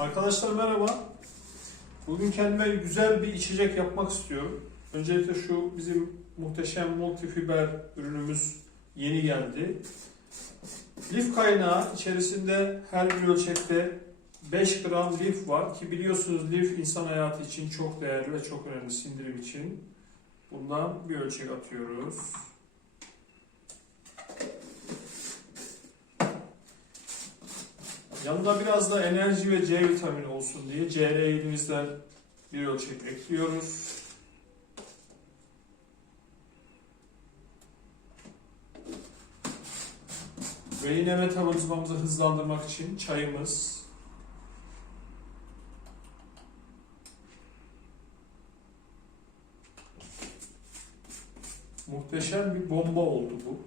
Arkadaşlar merhaba. Bugün kendime güzel bir içecek yapmak istiyorum. Öncelikle şu bizim muhteşem multifiber ürünümüz yeni geldi. Lif kaynağı içerisinde her bir ölçekte 5 gram lif var ki biliyorsunuz lif insan hayatı için çok değerli ve çok önemli sindirim için. Bundan bir ölçek atıyoruz. Yanında biraz da enerji ve C vitamini olsun diye CR7'imizden bir ölçek ekliyoruz. Ve yine metabolizmamızı hızlandırmak için çayımız. Muhteşem bir bomba oldu bu.